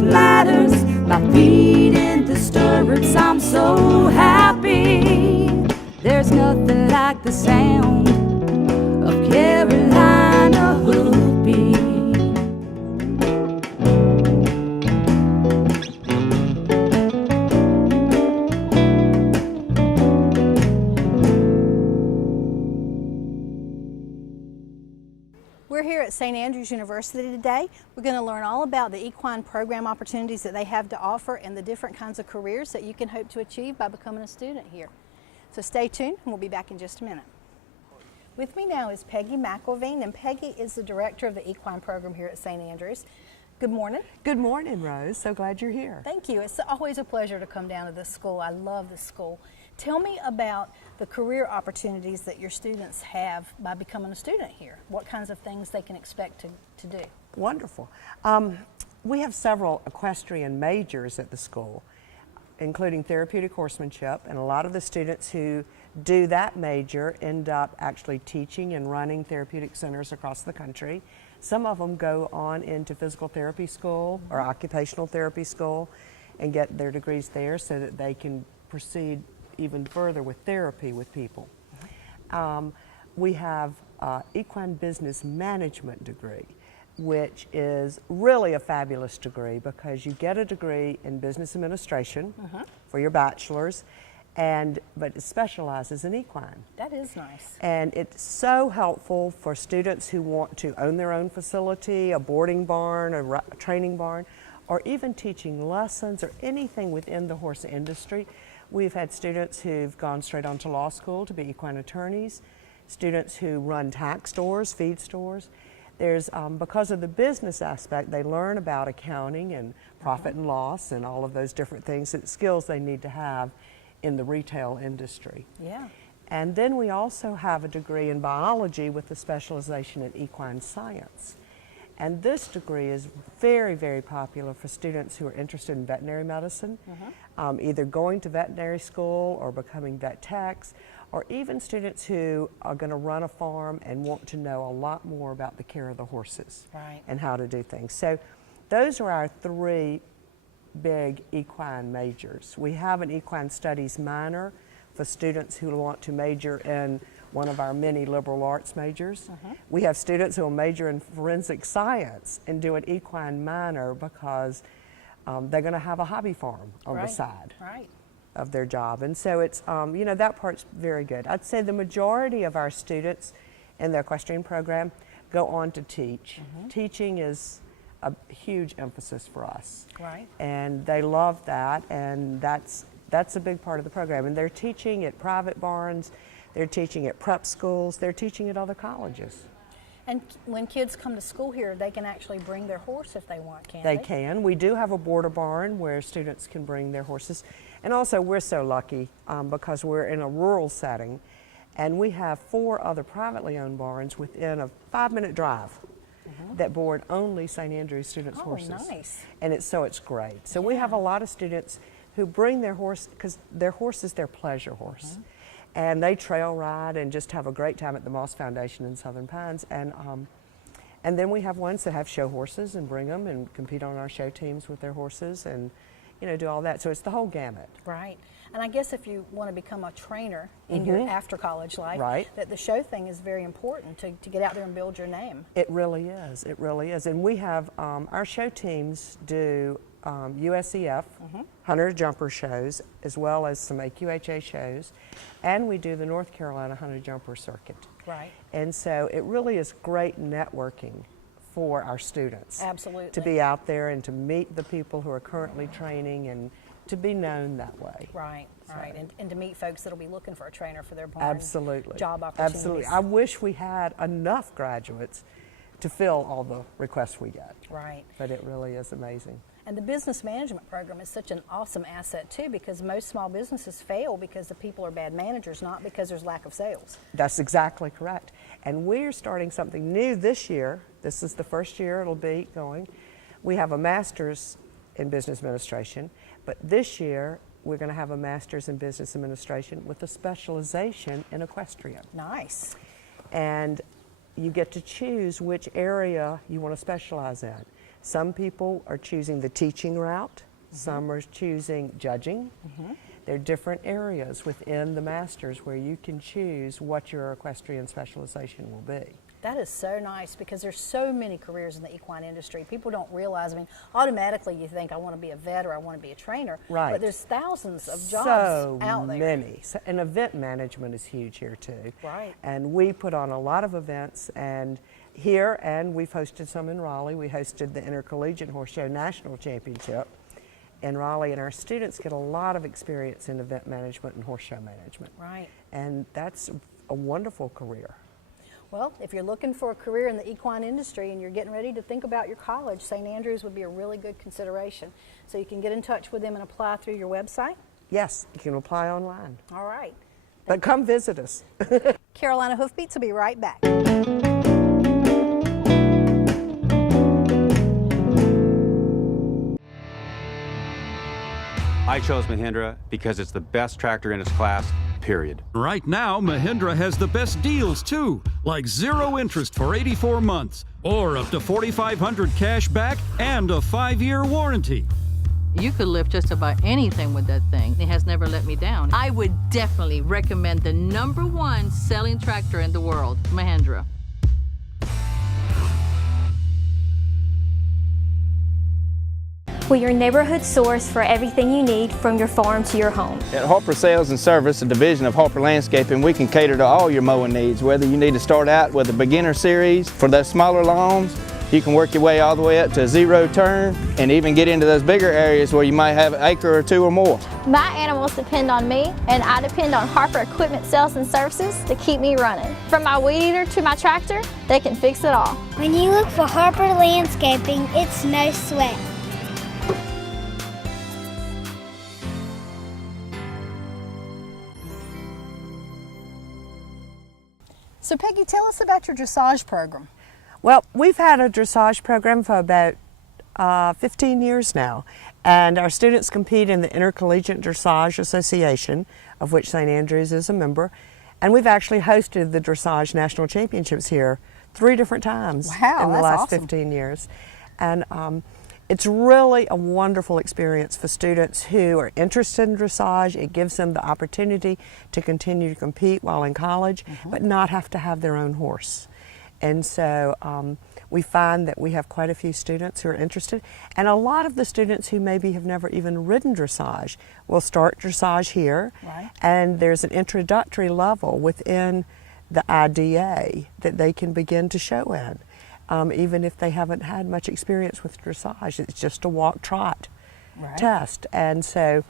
voice matters. My feet in the stirrups, I'm so happy. There's nothing like the sound of Carolina hoopy. We're here at St. Andrews University today. We're going to learn all about the equine program opportunities that they have to offer and the different kinds of careers that you can hope to achieve by becoming a student here. So stay tuned and we'll be back in just a minute. With me now is Peggy McElveen, and Peggy is the director of the equine program here at St. Andrews. Good morning. Good morning, Rose. So glad you're here. Thank you. It's always a pleasure to come down to this school. I love this school. Tell me about the career opportunities that your students have by becoming a student here. What kinds of things they can expect to do? Wonderful. We have several equestrian majors at the school, including therapeutic horsemanship, and a lot of the students who do that major end up actually teaching and running therapeutic centers across the country. Some of them go on into physical therapy school or occupational therapy school and get their degrees there so that they can proceed even further with therapy with people. We have equine business management degree, which is really a fabulous degree because you get a degree in business administration for your bachelor's, but it specializes in equine. That is nice. And it's so helpful for students who want to own their own facility, a boarding barn, a training barn, or even teaching lessons or anything within the horse industry. We've had students who've gone straight on to law school to be equine attorneys, students who run tack stores, feed stores. There's, because of the business aspect, they learn about accounting and profit and loss and all of those different things, skills they need to have in the retail industry. Yeah. And then we also have a degree in biology with a specialization in equine science. And this degree is very, very popular for students who are interested in veterinary medicine, either going to veterinary school or becoming vet techs, or even students who are going to run a farm and want to know a lot more about the care of the horses and how to do things. So those are our three big equine majors. We have an equine studies minor for students who want to major in one of our many liberal arts majors. We have students who will major in forensic science and do an equine minor because they're going to have a hobby farm on the side of their job. And so it's, you know, that part's very good. I'd say the majority of our students in the equestrian program go on to teach. Teaching is a huge emphasis for us. And they love that, and that's a big part of the program. And they're teaching at private barns, they're teaching at prep schools, they're teaching at other colleges. And when kids come to school here, they can actually bring their horse if they want, can't They they? can. We do have a boarder barn where students can bring their horses. And also we're so lucky because we're in a rural setting, and we have 4 other privately owned barns within a 5-minute drive that board only St. Andrews students' horses. Nice. And it's great. So we have a lot of students who bring their horse, because their horse is their pleasure horse. And they trail ride and just have a great time at the Moss Foundation in Southern Pines. And then we have ones that have show horses and bring them and compete on our show teams with their horses and, you know, do all that. So it's the whole gamut. Right. And I guess if you want to become a trainer in your after college life, that the show thing is very important to get out there and build your name. It really is. It really is. And we have, our show teams do USEF, hunter jumper shows, as well as some AQHA shows, and we do the North Carolina hunter jumper circuit. And so it really is great networking for our students. Absolutely. To be out there and to meet the people who are currently training and to be known that way. And to meet folks that'll be looking for a trainer for their barn job opportunities. Absolutely. I wish we had enough graduates to fill all the requests we get. But it really is amazing. And the business management program is such an awesome asset too, because most small businesses fail because the people are bad managers, not because there's lack of sales. That's exactly correct. And we're starting something new this year. This is the first year it'll be going. We have a master's in business administration, but this year we're going to have a master's in business administration with a specialization in equestrian. Nice. And you get to choose which area you want to specialize in. Some people are choosing the teaching route, some are choosing judging. There are different areas within the Masters where you can choose what your equestrian specialization will be. That is so nice because there's so many careers in the equine industry. People don't realize, I mean, automatically you think I want to be a vet or I want to be a trainer. Right. But there's thousands of jobs out there. So many. And event management is huge here too. Right. And we put on a lot of events and we've hosted some in Raleigh. We hosted the Intercollegiate Horse Show National Championship in Raleigh, and our students get a lot of experience in event management and horse show management. Right. And that's a wonderful career. Well, if you're looking for a career in the equine industry and you're getting ready to think about your college, St. Andrews would be a really good consideration. So you can get in touch with them and apply through your website? Yes, you can apply online. All right. But come visit us. Carolina Hoofbeats will be right back. I chose Mahindra because it's the best tractor in its class, period. Right now, Mahindra has the best deals too, like 0 interest for 84 months, or up to $4,500 cash back and a 5-year warranty. You could lift just about anything with that thing. It has never let me down. I would definitely recommend the #1 selling tractor in the world, Mahindra. We're your neighborhood source for everything you need from your farm to your home. At Harper Sales and Service, a division of Harper Landscaping, we can cater to all your mowing needs. Whether you need to start out with a beginner series for those smaller lawns, you can work your way all the way up to a 0 turn and even get into those bigger areas where you might have an acre or 2 or more. My animals depend on me, and I depend on Harper Equipment Sales and Services to keep me running. From my weed eater to my tractor, they can fix it all. When you look for Harper Landscaping, it's no sweat. So Peggy, tell us about your dressage program. Well, we've had a dressage program for about 15 years now, and our students compete in the Intercollegiate Dressage Association, of which St. Andrews is a member, and we've actually hosted the Dressage National Championships here 3 different times in the last awesome. 15 years. And it's really a wonderful experience for students who are interested in dressage. It gives them the opportunity to continue to compete while in college, but not have to have their own horse. And so we find that we have quite a few students who are interested, and a lot of the students who maybe have never even ridden dressage will start dressage here, and there's an introductory level within the IDA that they can begin to show in. Even if they haven't had much experience with dressage, it's just a walk-trot test. And so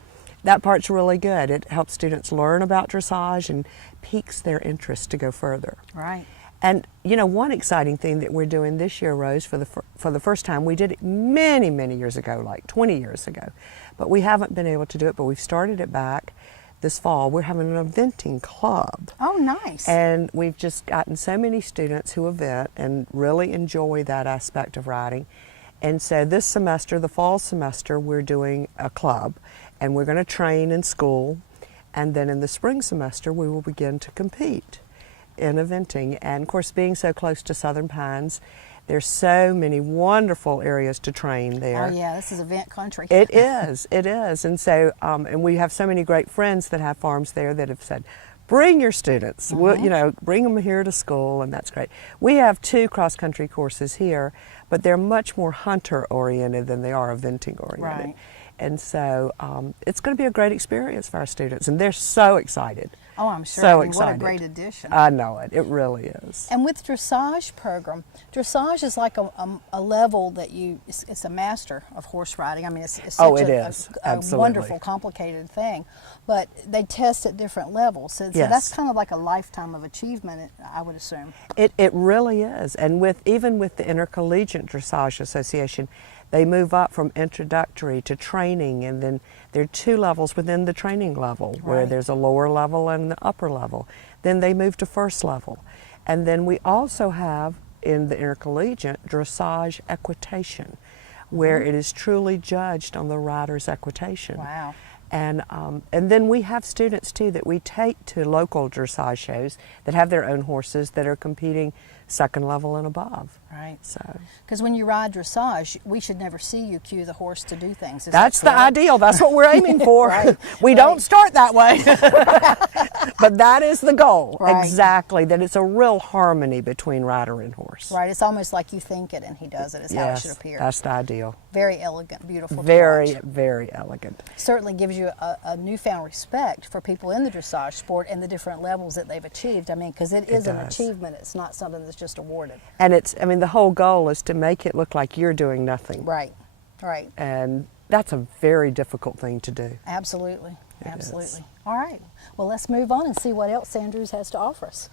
that part's really good. It helps students learn about dressage and piques their interest to go further. Right. And you know, one exciting thing that we're doing this year, Rose, for the first time, we did it many, many years ago, like 20 years ago, but we haven't been able to do it, but we've started it back this fall. We're having an eventing club. Oh, nice. And we've just gotten so many students who event and really enjoy that aspect of riding. And so this semester, the fall semester, we're doing a club, and we're going to train in school, and then in the spring semester we will begin to compete in eventing. And of course, being so close to Southern Pines, there's so many wonderful areas to train there. Oh yeah, this is event country. It is, it is. And so, and we have so many great friends that have farms there that have said, bring your students, we'll, you know, bring them here to school, and that's great. We have 2 cross-country courses here, but they're much more hunter-oriented than they are eventing-oriented. Right. And so it's going to be a great experience for our students, and they're so excited. Oh, I'm sure. So I mean, excited. What a great addition. I know it. It really is. And with dressage program, dressage is like a level that it's a master of horse riding. I mean, it's such a wonderful, complicated thing. But they test at different levels. So that's kind of like a lifetime of achievement, I would assume. It really is. And even with the Intercollegiate Dressage Association, they move up from introductory to training, and then there are 2 levels within the training level, where there's a lower level and the upper level. Then they move to first level. And then we also have, in the intercollegiate, dressage equitation, where it is truly judged on the rider's equitation. Wow. And then we have students too that we take to local dressage shows that have their own horses that are competing second level and above. Right. So Because when you ride dressage, we should never see you cue the horse to do things. Is that's that the correct? ideal. That's what we're aiming for. Right, We don't start that way, but that is the goal. Right. Exactly. That it's a real harmony between rider and horse. Right. It's almost like you think it and he does it. Is how it Yes, should appear. that's the ideal. Very elegant, beautiful. to Very, watch. very elegant. Certainly gives you a newfound respect for people in the dressage sport and the different levels that they've achieved. I mean, because it is an does. achievement. It's not something that's just awarded. And it's, I mean, the whole goal is to make it look like you're doing nothing. Right. Right. And that's a very difficult thing to do. Absolutely. It Absolutely. is. All right. Well, let's move on and see what else Andrews has to offer us.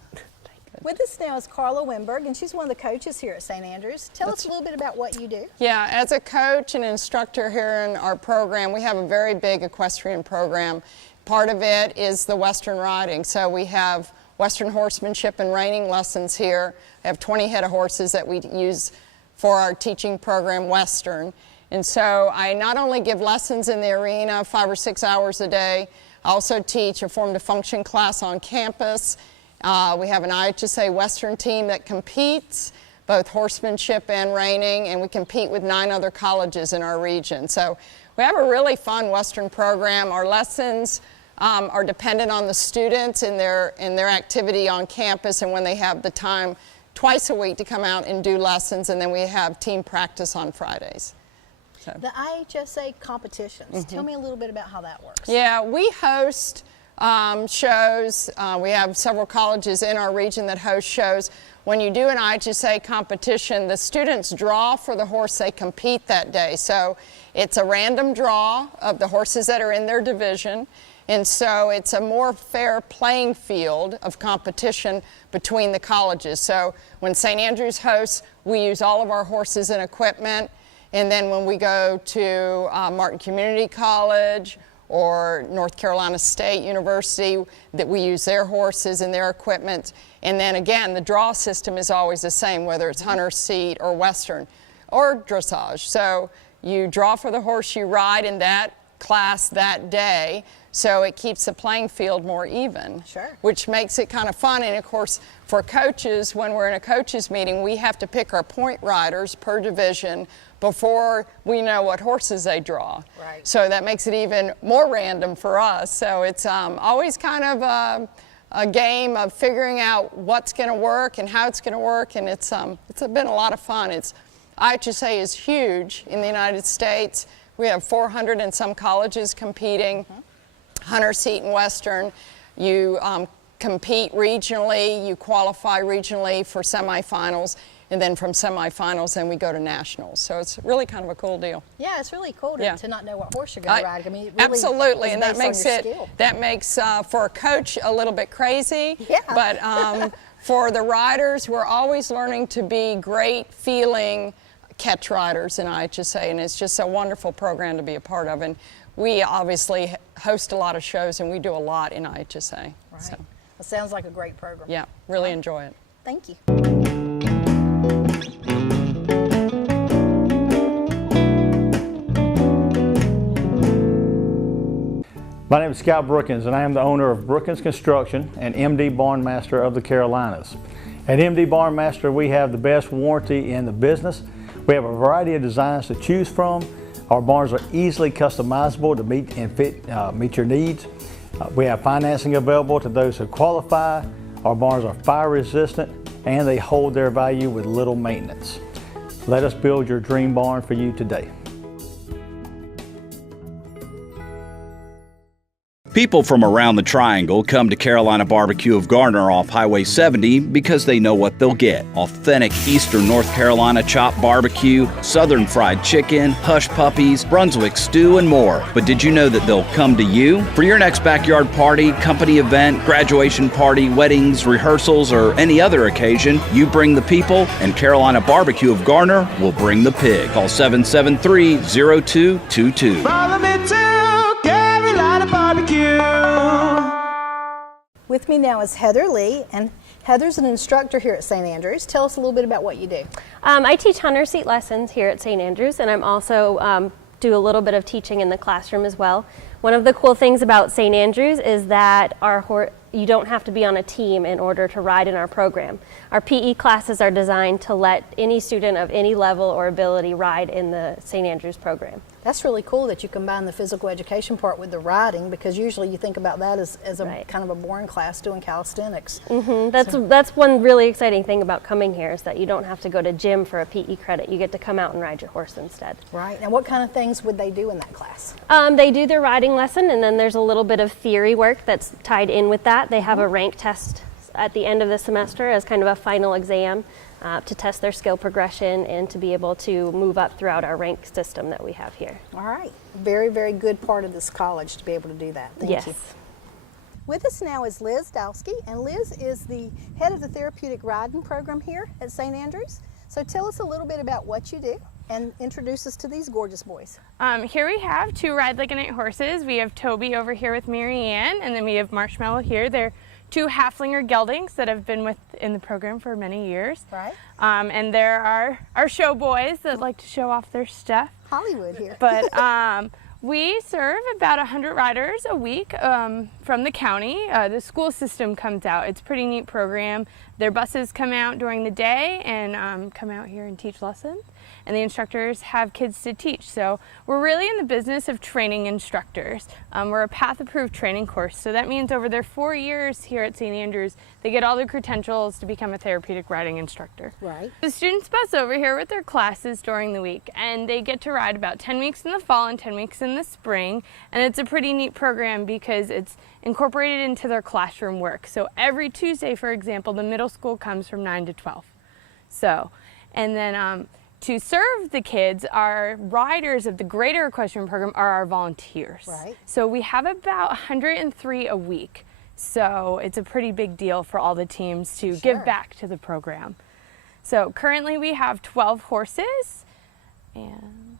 With us now is Carla Winberg, and she's one of the coaches here at St. Andrews. Tell us a little bit about what you do. Yeah, as a coach and instructor here in our program, we have a very big equestrian program. Part of it is the Western riding. So we have Western horsemanship and reining lessons here. I have 20 head of horses that we use for our teaching program, Western. And so I not only give lessons in the arena 5 or 6 hours a day, I also teach a form to function class on campus. We have an IHSA Western team that competes, both horsemanship and reining, and we compete with 9 other colleges in our region. So we have a really fun Western program. Our lessons are dependent on the students and their activity on campus and when they have the time twice a week to come out and do lessons, and then we have team practice on Fridays. So. The IHSA competitions. Tell me a little bit about how that works. Yeah, we host shows. We have several colleges in our region that host shows. When you do an IHSA competition, the students draw for the horse they compete that day. So it's a random draw of the horses that are in their division. And so it's a more fair playing field of competition between the colleges. So when St. Andrews hosts, we use all of our horses and equipment. And then when we go to Martin Community College or North Carolina State University, that we use their horses and their equipment. And then again, the draw system is always the same, whether it's hunter, seat, or Western, or dressage. So you draw for the horse you ride in that class that day, so it keeps the playing field more even. Sure. Which makes it kind of fun. And of course, for coaches, when we're in a coaches meeting, we have to pick our point riders per division before we know what horses they draw. Right. So that makes it even more random for us. So it's always kind of a game of figuring out what's going to work and how it's going to work, and it's been a lot of fun. IHSA is huge in the United States. We have 400 and some colleges competing. Hunter, seat, and Western. You compete regionally, you qualify regionally for semifinals, and then from semifinals, then we go to nationals. So it's really kind of a cool deal. Yeah, it's really cool to, Yeah. to not know what horse you're going to ride. I mean, it really absolutely, is and that based on makes your it skill. that makes for a coach a little bit crazy. Yeah. But for the riders, we're always learning to be great feeling catch riders in IHSA, and it's just a wonderful program to be a part of. And we obviously host a lot of shows, and we do a lot in IHSA. Right. So, It sounds like a great program. yeah, really enjoy it. Thank you. My name is Scott Brookins, and I am the owner of Brookins Construction and MD Barnmaster of the Carolinas. At MD Barnmaster, we have the best warranty in the business. We have a variety of designs to choose from. Our barns are easily customizable to meet your needs. We have financing available to those who qualify. Our barns are fire resistant, and they hold their value with little maintenance. Let us build your dream barn for you today. People from around the Triangle come to Carolina Barbecue of Garner off Highway 70 because they know what they'll get. Authentic Eastern North Carolina chopped barbecue, Southern fried chicken, hush puppies, Brunswick stew, and more. But did you know that they'll come to you? For your next backyard party, company event, graduation party, weddings, rehearsals, or any other occasion, you bring the people, and Carolina Barbecue of Garner will bring the pig. Call 773-0222. Follow me to Carolina Barbecue. With me now is Heather Lee, and Heather's an instructor here at St. Andrews. Tell us a little bit about what you do. I teach hunter seat lessons here at St. Andrews, and I'm also do a little bit of teaching in the classroom as well. One of the cool things about St. Andrews is that our you don't have to be on a team in order to ride in our program. Our PE classes are designed to let any student of any level or ability ride in the St. Andrews program. That's really cool that you combine the physical education part with the riding, because usually you think about that as a Right. kind of a boring class doing calisthenics. That's one really exciting thing about coming here, is that you don't have to go to gym for a PE credit. You get to come out and ride your horse instead. Right. And what kind of things would they do in that class? They do their riding lesson, and then there's a little bit of theory work that's tied in with that. They have a rank test at the end of the semester as kind of a final exam to test their skill progression and to be able to move up throughout our rank system that we have here. All right. Very, very good part of this college to be able to do that. Thank you. With us now is Liz Dowski, and Liz is the head of the therapeutic riding program here at St. Andrews. So tell us a little bit about what you do and introduce us to these gorgeous boys. Here we have 2 Ride Like a Knight horses. We have Toby over here with Mary Ann, and then we have Marshmallow here. They're 2 Haflinger geldings that have been in the program for many years. Right. And there are our show boys that like to show off their stuff. Hollywood here. But we serve about 100 riders a week from the county. The school system comes out. It's a pretty neat program. Their buses come out during the day and come out here and teach lessons. And the instructors have kids to teach. So we're really in the business of training instructors. We're a PATH-approved training course. So that means over their 4 years here at St. Andrews, they get all the credentials to become a therapeutic riding instructor. Right. The students bus over here with their classes during the week, and they get to ride about 10 weeks in the fall and 10 weeks in the spring. And it's a pretty neat program because it's incorporated into their classroom work. So every Tuesday, for example, the middle school comes from 9 to 12. So, and then to serve the kids, our riders of the Greater Equestrian Program are our volunteers. Right. So we have about 103 a week. So it's a pretty big deal for all the teams to give back to the program. So currently we have 12 horses, and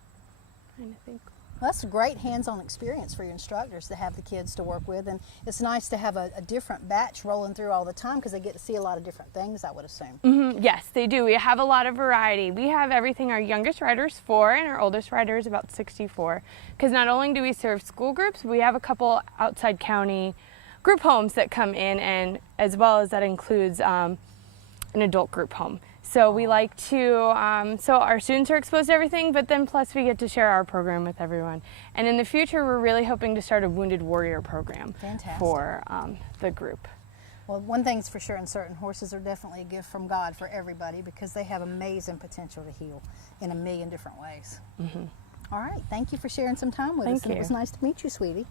I think Well, that's a great hands-on experience for your instructors to have the kids to work with, and it's nice to have a different batch rolling through all the time because they get to see a lot of different things, I would assume. Yes, they do. We have a lot of variety. We have everything. Our youngest rider is 4 and our oldest rider is about 64, because not only do we serve school groups, we have a couple outside county group homes that come in, and as well as that includes an adult group home. So we like to, so our students are exposed to everything, but then plus we get to share our program with everyone. And in the future, we're really hoping to start a Wounded Warrior program for the group. Well, one thing's for sure and certain, horses are definitely a gift from God for everybody because they have amazing potential to heal in a million different ways. All right, thank you for sharing some time with us. Thank you. It was nice to meet you, sweetie.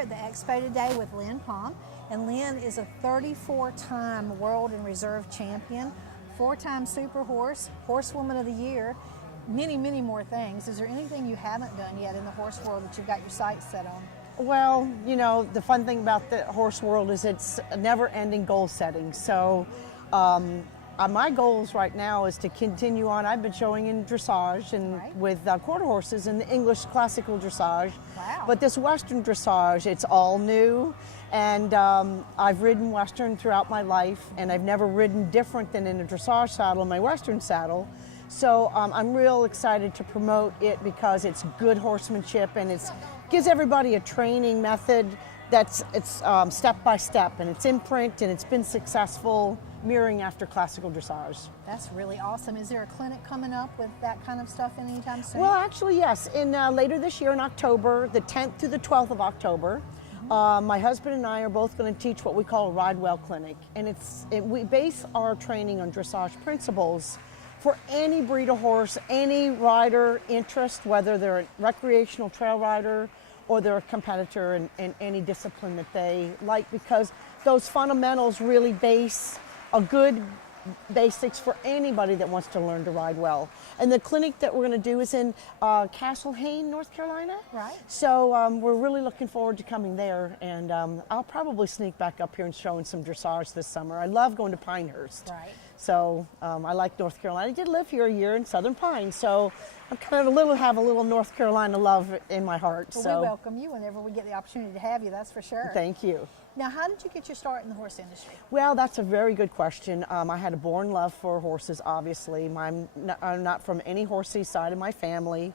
At the expo today with Lynn Palm, and Lynn is a 34-time World and Reserve champion, 4-time Super Horse, Horsewoman of the Year, many, many more things. Is there anything you haven't done yet in the horse world that you've got your sights set on? Well, you know, the fun thing about the horse world is it's a never-ending goal setting. So my goals right now is to continue on. I've been showing in dressage and with quarter horses in the English classical dressage. Wow. But this Western dressage, it's all new. And I've ridden Western throughout my life, and I've never ridden different than in a dressage saddle in my Western saddle. So I'm real excited to promote it because it's good horsemanship, and it gives everybody a training method that's step by step, and it's in print, and it's been successful, mirroring after classical dressage. That's really awesome. Is there a clinic coming up with that kind of stuff anytime soon? Well, actually, yes. In later this year in October, the 10th to the 12th of October, my husband and I are both going to teach what we call a Ride Well Clinic, and we base our training on dressage principles for any breed of horse, any rider interest, whether they're a recreational trail rider or they're a competitor in any discipline that they like, because those fundamentals really base a good basics for anybody that wants to learn to ride well. And the clinic that we're going to do is in Castle Hayne, North Carolina. Right. So we're really looking forward to coming there, and I'll probably sneak back up here and showing some dressage this summer. I love going to Pinehurst. Right. So I like North Carolina. I did live here a year in Southern Pines, so I'm kind of have a little North Carolina love in my heart. Well, so we welcome you whenever we get the opportunity to have you, that's for sure. Thank you. Now, how did you get your start in the horse industry? Well, that's a very good question. I had a born love for horses, obviously. I'm not from any horsey side of my family.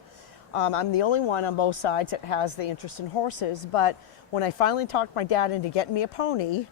I'm the only one on both sides that has the interest in horses, but when I finally talked my dad into getting me a pony,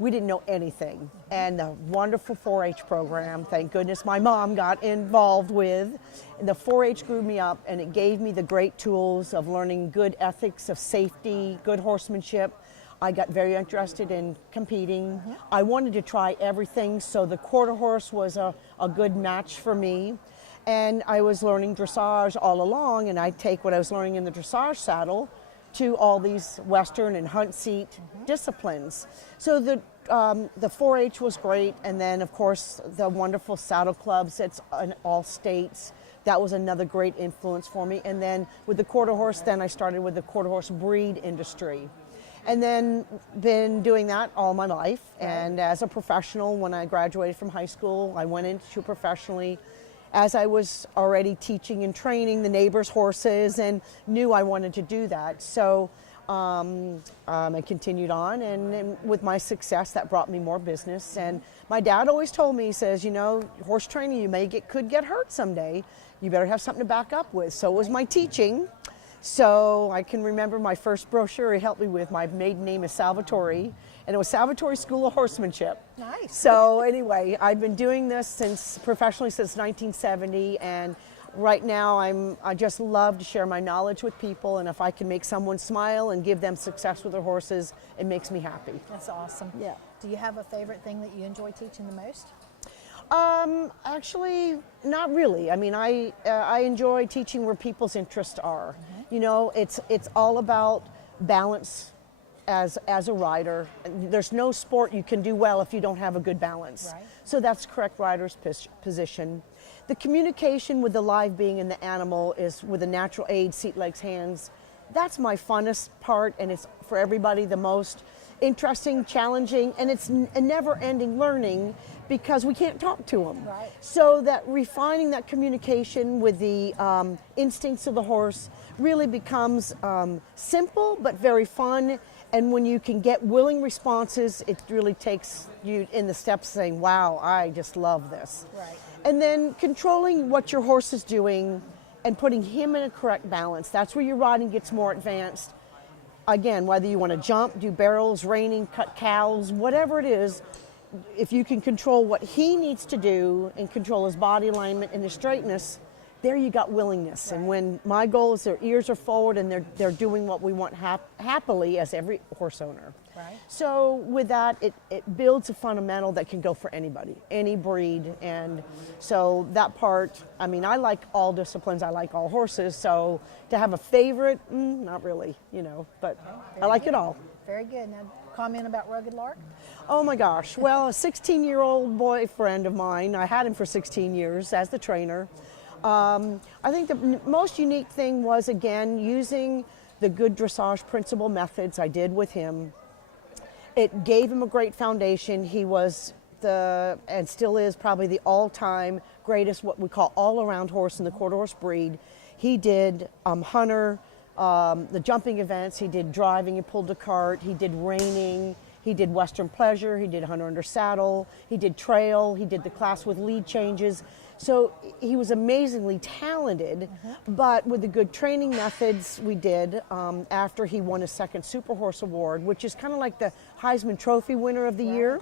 we didn't know anything. And the wonderful 4-H program, thank goodness my mom got involved with. And the 4-H grew me up, and it gave me the great tools of learning good ethics of safety, good horsemanship. I got very interested in competing. I wanted to try everything, so the quarter horse was a good match for me. And I was learning dressage all along, and I'd take what I was learning in the dressage saddle to all these Western and hunt seat disciplines. So the 4-H was great, and then of course the wonderful saddle clubs that's in all states. That was another great influence for me. And then with the quarter horse, then I started with the quarter horse breed industry. And then been doing that all my life. And as a professional, when I graduated from high school, I went into professionally as I was already teaching and training the neighbors' horses and knew I wanted to do that. So I continued on, and with my success, that brought me more business. And my dad always told me, he says, you know, horse training, you could get hurt someday. You better have something to back up with. So it was my teaching. So I can remember my first brochure he helped me with. My maiden name is Salvatore, and it was Salvatore School of Horsemanship. Nice. So anyway, I've been doing this professionally since 1970, and right now I just love to share my knowledge with people, and if I can make someone smile and give them success with their horses, it makes me happy. That's awesome. Yeah. Do you have a favorite thing that you enjoy teaching the most? Actually, not really. I mean, I enjoy teaching where people's interests are. You know, it's all about balance as a rider. There's no sport you can do well if you don't have a good balance. Right. So that's correct rider's position. The communication with the live being and the animal is with a natural aid, seat, legs, hands. That's my funnest part, and it's for everybody the most interesting, challenging, and it's a never-ending learning because we can't talk to them. Right. So that refining that communication with the instincts of the horse really becomes simple but very fun. And when you can get willing responses, it really takes you in the steps saying, wow, I just love this. Right. And then controlling what your horse is doing and putting him in a correct balance. That's where your riding gets more advanced. Again, whether you want to jump, do barrels, reining, cut cows, whatever it is, if you can control what he needs to do and control his body alignment and his straightness, there you got willingness. Right. And when my goal is their ears are forward and they're doing what we want happily as every horse owner. Right. So with that, it builds a fundamental that can go for anybody, any breed. And so that part, I mean, I like all disciplines, I like all horses, so to have a favorite, not really, you know, but I like it all. Very good. Now, comment about Rugged Lark? Oh my gosh, well, a 16-year-old boyfriend of mine, I had him for 16 years as the trainer. I think the most unique thing was, again, using the good dressage principle methods I did with him. It gave him a great foundation. He was and still is probably the all-time greatest, what we call all-around horse in the quarter horse breed. He did hunter, the jumping events, he did driving, he pulled a cart, he did reining, he did Western pleasure, he did hunter under saddle, he did trail, he did the class with lead changes. So he was amazingly talented, but with the good training methods we did after he won his second Super Horse Award, which is kind of like the Heisman Trophy winner of the year.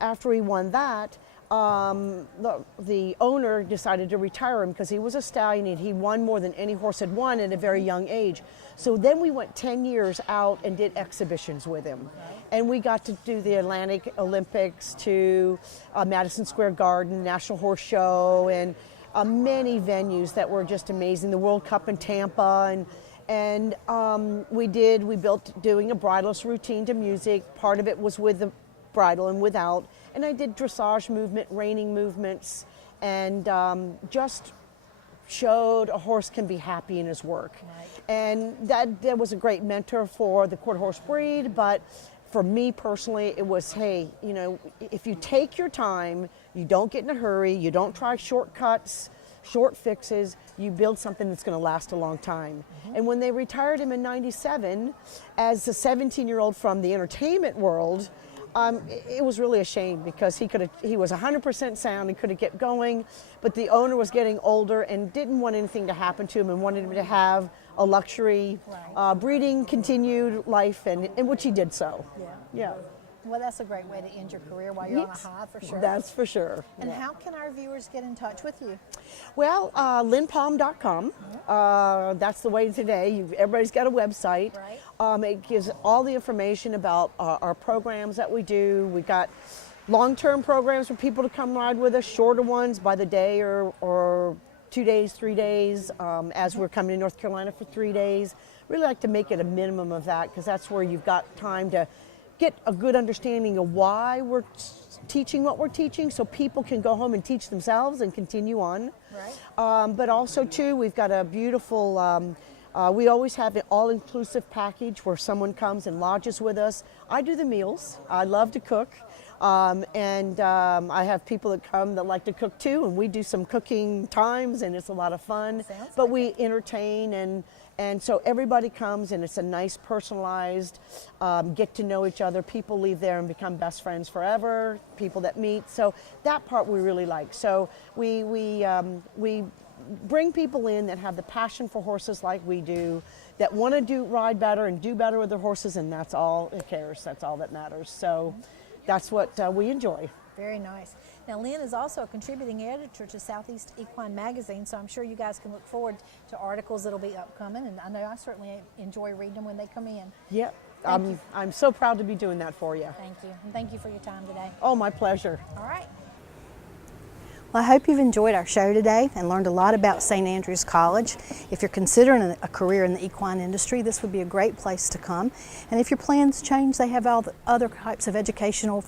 After he won that, the owner decided to retire him because he was a stallion and he won more than any horse had won at a very young age. So then we went 10 years out and did exhibitions with him. And we got to do the Atlantic Olympics to Madison Square Garden, National Horse Show, and many venues that were just amazing. The World Cup in Tampa, and we built doing a bridleless routine to music. Part of it was with the bridle and without. And I did dressage movement, reining movements, and just showed a horse can be happy in his work. Right. And that was a great mentor for the quarter horse breed, but for me personally, it was, hey, you know, if you take your time, you don't get in a hurry, you don't try shortcuts, short fixes, you build something that's going to last a long time. And when they retired him in '97, as a 17-year-old from the entertainment world, It was really a shame because he was 100% sound and could have kept going, but the owner was getting older and didn't want anything to happen to him and wanted him to have a luxury breeding, continued life, and which he did so. Yeah. Well, that's a great way to end your career while you're on a high, for sure. That's for sure. And how can our viewers get in touch with you? Well, linpalm.com. That's the way today. Everybody's got a website. It gives all the information about our programs that we do. We got long-term programs for people to come ride with us, shorter ones by the day or 2 days, 3 days, as we're coming to North Carolina for 3 days. Really like to make it a minimum of that because that's where you've got time to get a good understanding of why we're teaching what we're teaching so people can go home and teach themselves and continue on. But also too, we've got a beautiful, we always have an all-inclusive package where someone comes and lodges with us. I do the meals. I love to cook. I have people that come that like to cook too, and we do some cooking times, and it's a lot of fun. But we entertain, and so everybody comes, and it's a nice personalized, get to know each other. People leave there and become best friends forever, people that meet. So that part we really like. So we bring people in that have the passion for horses like we do, that want to ride better and do better with their horses, and that's all it cares. That's all that matters. So that's what we enjoy. Very nice. Now, Lynn is also a contributing editor to Southeast Equine Magazine, so I'm sure you guys can look forward to articles that'll be upcoming, and I know I certainly enjoy reading them when they come in. Yep. I'm so proud to be doing that for you. Thank you. And thank you for your time today. Oh, my pleasure. All right. Well, I hope you've enjoyed our show today and learned a lot about St. Andrews College. If you're considering a career in the equine industry, this would be a great place to come. And if your plans change, they have all the other types of educational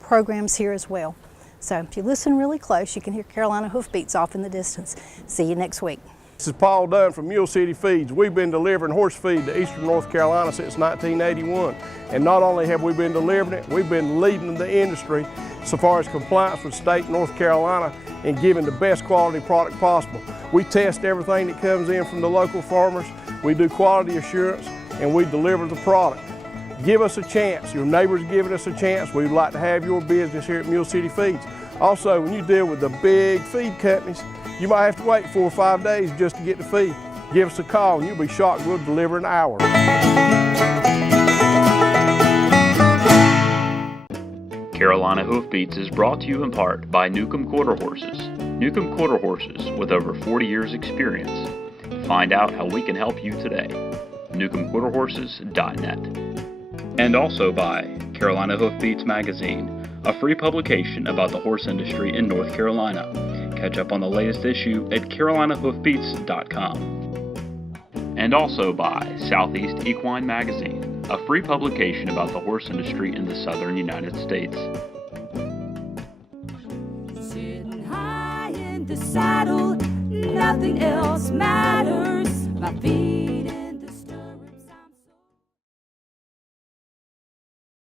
programs here as well. So if you listen really close, you can hear Carolina Hoofbeats off in the distance. See you next week. This is Paul Dunn from Mule City Feeds. We've been delivering horse feed to Eastern North Carolina since 1981. And not only have we been delivering it, we've been leading the industry so far as compliance with state North Carolina and giving the best quality product possible. We test everything that comes in from the local farmers. We do quality assurance and we deliver the product. Give us a chance. Your neighbors giving us a chance. We'd like to have your business here at Mule City Feeds. Also, when you deal with the big feed companies, you might have to wait 4 or 5 days just to get the feed. Give us a call and you'll be shocked we'll deliver in an hour. Carolina Hoofbeats is brought to you in part by Newcomb Quarter Horses. Newcomb Quarter Horses with over 40 years experience. Find out how we can help you today. NewcombQuarterHorses.net. And also by Carolina Hoofbeats Magazine, a free publication about the horse industry in North Carolina. Catch up on the latest issue at CarolinaHoofbeats.com. And also by Southeast Equine Magazine, a free publication about the horse industry in the southern United States. Sitting high in the saddle, nothing else matters. My feet